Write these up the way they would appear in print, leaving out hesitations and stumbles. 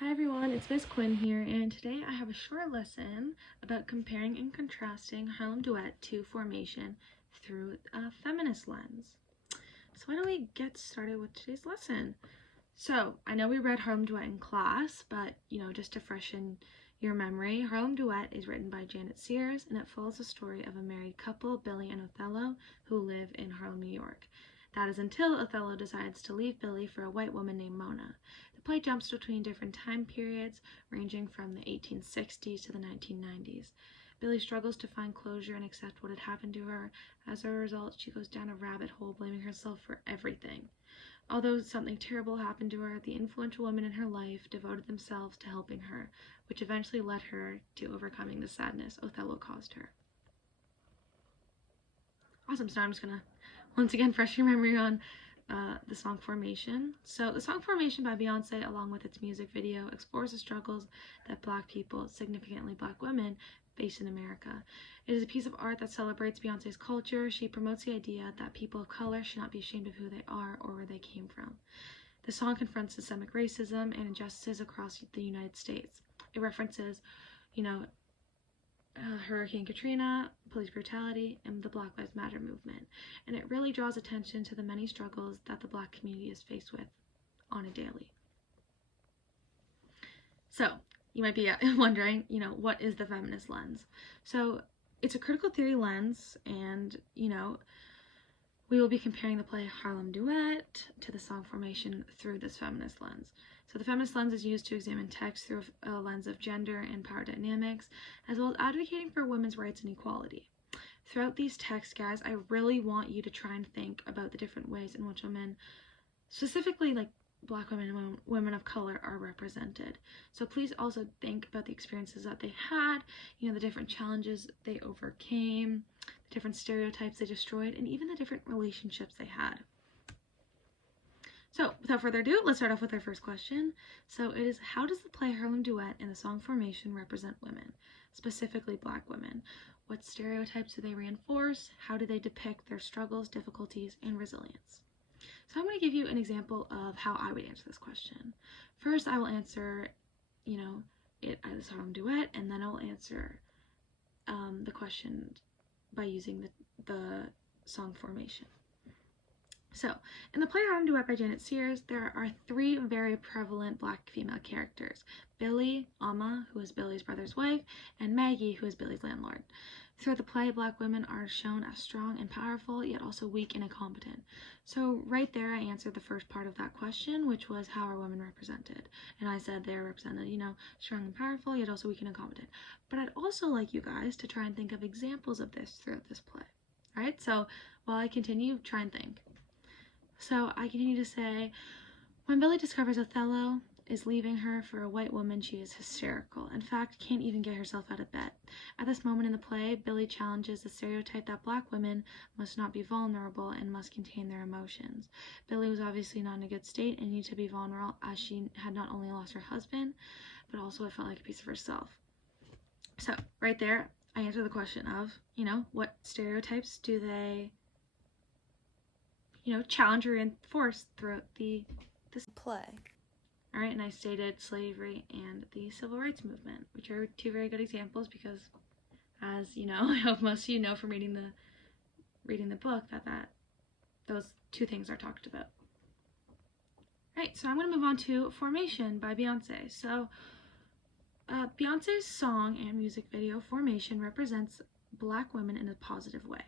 Hi everyone, it's Miss Quinn here, and today I have a short lesson about comparing and contrasting Harlem Duet to Formation through a feminist lens. So why don't we get started with today's lesson? So, I know we read Harlem Duet in class, but, just to freshen your memory, Harlem Duet is written by Janet Sears, and it follows the story of a married couple, Billy and Othello, who live in Harlem, New York. That is until Othello decides to leave Billy for a white woman named Mona. The play jumps between different time periods, ranging from the 1860s to the 1990s. Billy struggles to find closure and accept what had happened to her. As a result, she goes down a rabbit hole, blaming herself for everything. Although something terrible happened to her, the influential women in her life devoted themselves to helping her, which eventually led her to overcoming the sadness Othello caused her. Awesome, so I'm just gonna once again fresh your memory on the song Formation. So the song Formation by Beyonce, along with its music video, explores the struggles that Black people, significantly Black women, face in America. It is a piece of art that celebrates Beyonce's culture. She promotes the idea that people of color should not be ashamed of who they are or where they came from. The song confronts systemic racism and injustices across the United States. It references, Hurricane Katrina, police brutality, and the Black Lives Matter movement. And it really draws attention to the many struggles that the Black community is faced with on a daily. So, you might be wondering, what is the feminist lens? So, it's a critical theory lens, and, we will be comparing the play Harlem Duet to the song Formation through this feminist lens. So the feminist lens is used to examine text through a lens of gender and power dynamics, as well as advocating for women's rights and equality. Throughout these texts, guys, I really want you to try and think about the different ways in which women, specifically like Black women and women of color, are represented. So please also think about the experiences that they had, the different challenges they overcame, the different stereotypes they destroyed, and even the different relationships they had. So, without further ado, let's start off with our first question. So it is, how does the play Harlem Duet and the song Formation represent women, specifically Black women? What stereotypes do they reinforce? How do they depict their struggles, difficulties, and resilience? So I'm going to give you an example of how I would answer this question. First, I will answer, it as Harlem Duet, and then I will answer the question by using the song Formation. So, in the play Harlem Duet by Janet Sears, there are three very prevalent Black female characters: Billy, Amma, who is Billy's brother's wife, and Maggie, who is Billy's landlord. Throughout the play, Black women are shown as strong and powerful, yet also weak and incompetent. So right there, I answered the first part of that question, which was, how are women represented? And I said they're represented, strong and powerful, yet also weak and incompetent. But I'd also like you guys to try and think of examples of this throughout this play. All right, so while I continue, try and think. So I continue to say, when Billy discovers Othello is leaving her for a white woman, she is hysterical. In fact, can't even get herself out of bed. At this moment in the play, Billy challenges the stereotype that Black women must not be vulnerable and must contain their emotions. Billy was obviously not in a good state and needed to be vulnerable, as she had not only lost her husband, but also it felt like a piece of herself. So right there, I answer the question of, what stereotypes do they challenge or enforce throughout this play. All right, and I stated slavery and the civil rights movement, which are two very good examples because, as I hope most of you know from reading the book, that those two things are talked about. All right, so I'm going to move on to Formation by Beyonce. So Beyonce's song and music video Formation represents Black women in a positive way.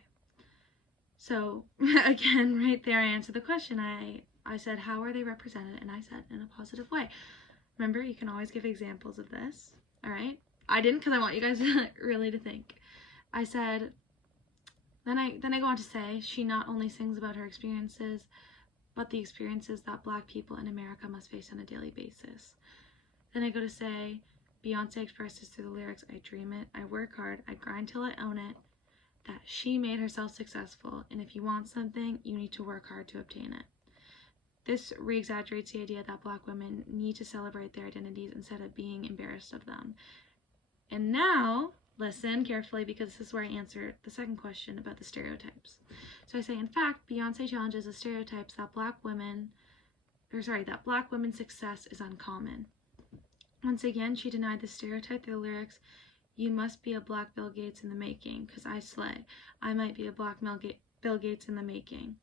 So again, right there, I answered the question. I said, how are they represented? And I said, in a positive way. Remember, you can always give examples of this. All right. I didn't, because I want you guys really to think. I said, then I go on to say, she not only sings about her experiences, but the experiences that Black people in America must face on a daily basis. Then I go to say, Beyonce expresses through the lyrics, I dream it, I work hard, I grind till I own it, that she made herself successful, and if you want something, you need to work hard to obtain it. This re-exaggerates the idea that Black women need to celebrate their identities instead of being embarrassed of them. And now, listen carefully, because this is where I answer the second question about the stereotypes. So I say, in fact, Beyonce challenges the stereotypes that Black women's success is uncommon. Once again, she denied the stereotype through the lyrics, "You must be a black Bill Gates in the making, 'cause I slay. I might be a black Bill Gates in the making."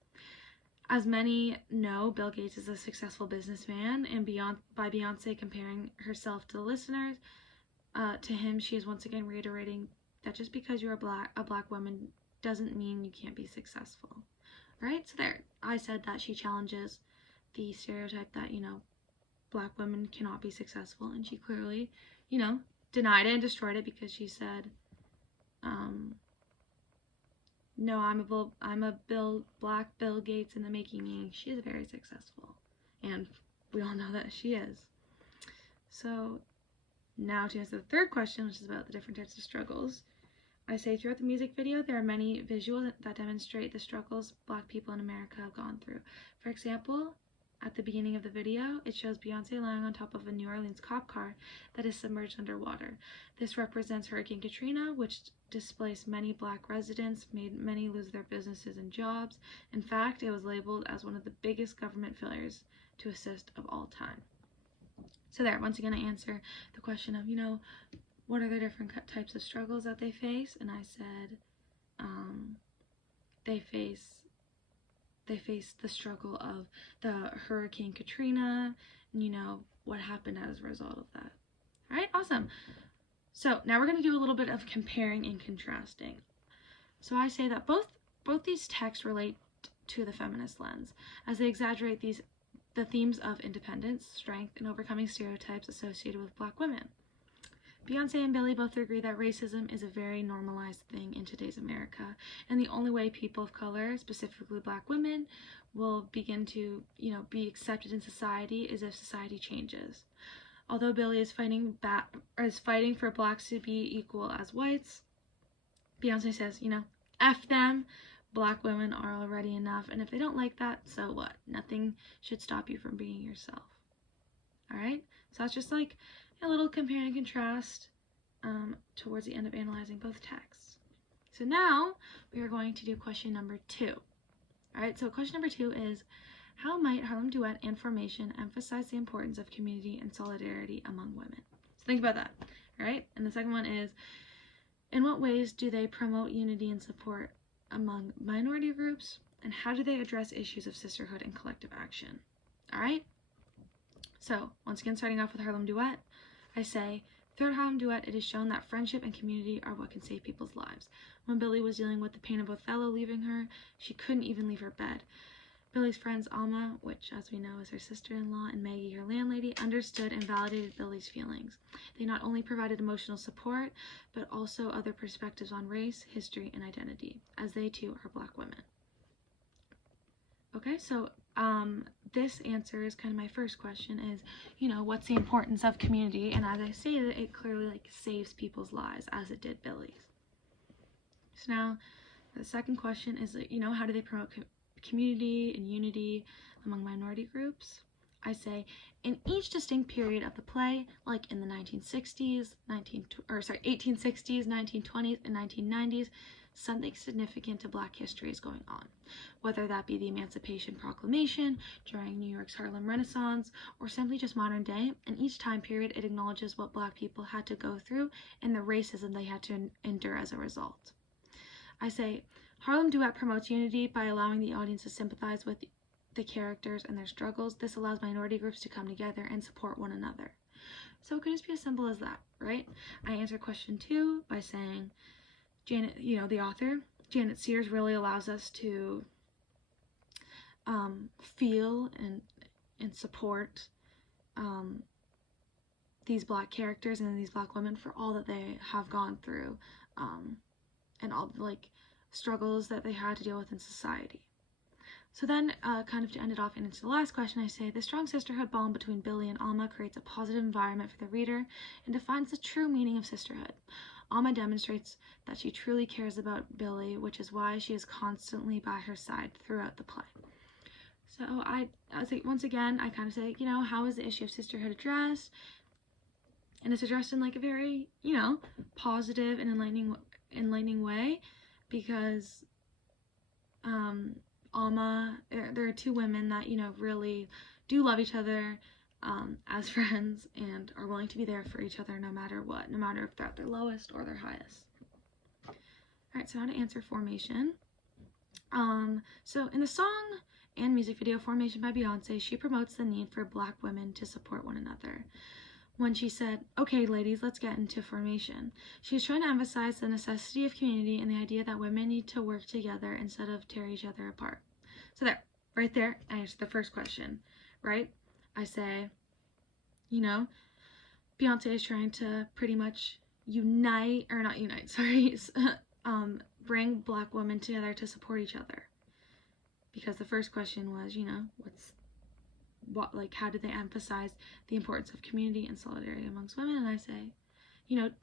As many know, Bill Gates is a successful businessman, and by Beyonce comparing herself to the listeners, to him, she is once again reiterating that just because you're a black woman doesn't mean you can't be successful. Right? So there, I said that she challenges the stereotype that, black women cannot be successful, and she clearly, denied it and destroyed it, because she said, no, I'm a black Bill Gates in the making, meaning she is very successful, and we all know that she is. So now to answer the third question, which is about the different types of struggles, I say throughout the music video, there are many visuals that demonstrate the struggles black people in America have gone through. For example, at the beginning of the video, it shows Beyonce lying on top of a New Orleans cop car that is submerged underwater. This represents Hurricane Katrina, which displaced many black residents, made many lose their businesses and jobs. In fact, it was labeled as one of the biggest government failures to assist of all time. So there, once again, I answer the question of, what are the different types of struggles that they face? And I said, they face the struggle of the Hurricane Katrina, and what happened as a result of that. All right, awesome. So now we're going to do a little bit of comparing and contrasting. So I say that both these texts relate to the feminist lens, as they exaggerate the themes of independence, strength, and overcoming stereotypes associated with black women. Beyonce and Billie both agree that racism is a very normalized thing in today's America, and the only way people of color, specifically black women, will begin to, be accepted in society is if society changes. Although Billie is fighting for blacks to be equal as whites, Beyonce says, F them, black women are already enough, and if they don't like that, so what? Nothing should stop you from being yourself. All right? So that's just like a little compare and contrast towards the end of analyzing both texts. So now we are going to do question number 2. All right, so question number 2 is, how might Harlem Duet and Formation emphasize the importance of community and solidarity among women? So think about that, all right? And the second one is, in what ways do they promote unity and support among minority groups, and how do they address issues of sisterhood and collective action? All right? So once again, starting off with Harlem Duet, I say, throughout Harlem Duet, it is shown that friendship and community are what can save people's lives. When Billie was dealing with the pain of Othello leaving her, she couldn't even leave her bed. Billie's friends Alma, which as we know is her sister-in-law, and Maggie, her landlady, understood and validated Billie's feelings. They not only provided emotional support, but also other perspectives on race, history, and identity, as they too are black women. Okay, so this answers kind of my first question is, what's the importance of community? And as I say that, it clearly saves people's lives, as it did Billie's. So now the second question is, how do they promote community and unity among minority groups? I say, in each distinct period of the play, like in the 1860s, 1920s, and 1990s, something significant to black history is going on. Whether that be the Emancipation Proclamation, during New York's Harlem Renaissance, or simply just modern day, in each time period it acknowledges what black people had to go through and the racism they had to endure as a result. I say, Harlem Duet promotes unity by allowing the audience to sympathize with the characters and their struggles. This allows minority groups to come together and support one another. So it could just be as simple as that, right? I answer question 2 by saying, Janet, the author, Janet Sears, really allows us to feel and support these black characters and these black women for all that they have gone through, and all the struggles that they had to deal with in society. So then, kind of to end it off and into the last question, I say, the strong sisterhood bond between Billie and Alma creates a positive environment for the reader and defines the true meaning of sisterhood. Alma demonstrates that she truly cares about Billie, which is why she is constantly by her side throughout the play. So I say, once again, I kind of say, how is the issue of sisterhood addressed? And it's addressed in a very, positive and enlightening way, because Alma, there are two women that, really do love each other, as friends and are willing to be there for each other no matter what, no matter if they're at their lowest or their highest. Alright, so how to answer Formation. So in the song and music video Formation by Beyonce, she promotes the need for Black women to support one another. When she said, "Okay, ladies, let's get into formation," she was trying to emphasize the necessity of community and the idea that women need to work together instead of tear each other apart. So there, right there, I answered the first question, right? I say, you know, Beyonce is trying to pretty much bring Black women together to support each other. Because the first question was, how do they emphasize the importance of community and solidarity amongst women? And I say,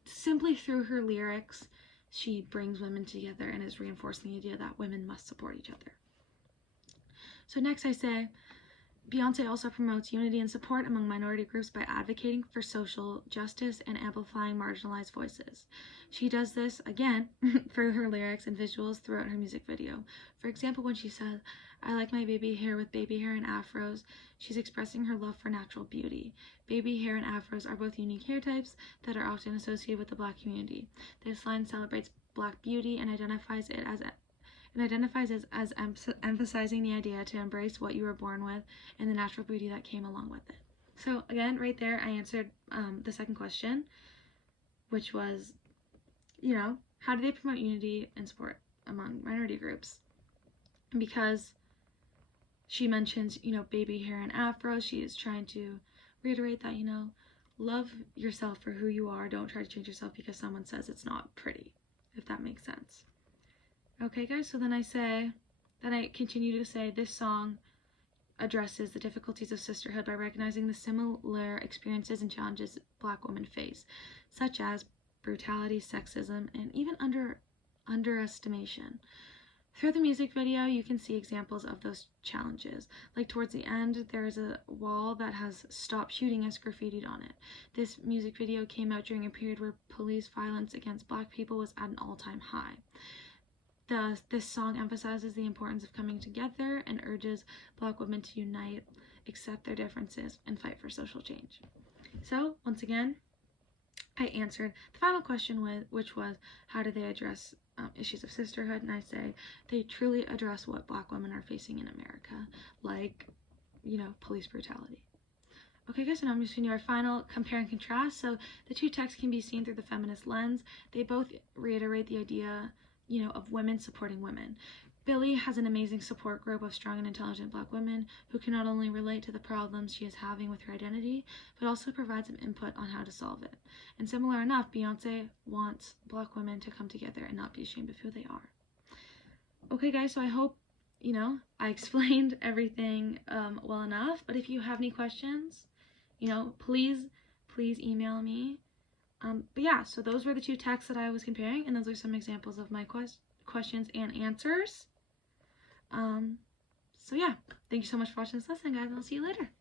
simply through her lyrics, she brings women together and is reinforcing the idea that women must support each other. So next I say, Beyonce also promotes unity and support among minority groups by advocating for social justice and amplifying marginalized voices. She does this, again, through her lyrics and visuals throughout her music video. For example, when she says, "I like my baby hair with baby hair and afros," she's expressing her love for natural beauty. Baby hair and afros are both unique hair types that are often associated with the Black community. This line celebrates Black beauty and identifies it as emphasizing the idea to embrace what you were born with and the natural beauty that came along with it. So again, right there, I answered the second question, which was, how do they promote unity and support among minority groups? And because she mentions, baby hair and afro, she is trying to reiterate that, love yourself for who you are. Don't try to change yourself because someone says it's not pretty, if that makes sense. Okay, guys, so then I continue to say this song addresses the difficulties of sisterhood by recognizing the similar experiences and challenges Black women face, such as brutality, sexism, and even underestimation. Through the music video, you can see examples of those challenges. Like towards the end, there is a wall that has "Stop Shooting" as graffitied on it. This music video came out during a period where police violence against Black people was at an all-time high. This song emphasizes the importance of coming together and urges Black women to unite, accept their differences, and fight for social change. So, once again, I answered the final question, which was, how do they address issues of sisterhood? And I say, they truly address what Black women are facing in America, like, police brutality. Okay, guys, so now I'm just going to do our final compare and contrast. So, the two texts can be seen through the feminist lens. They both reiterate the idea of women supporting women. Billie has an amazing support group of strong and intelligent Black women who can not only relate to the problems she is having with her identity, but also provide some input on how to solve it. And similar enough, Beyonce wants Black women to come together and not be ashamed of who they are. Okay, guys, so I hope, I explained everything well enough, but if you have any questions, please email me. But yeah, so those were the two texts that I was comparing, and those are some examples of my questions and answers. So yeah, thank you so much for watching this lesson, guys, and I'll see you later.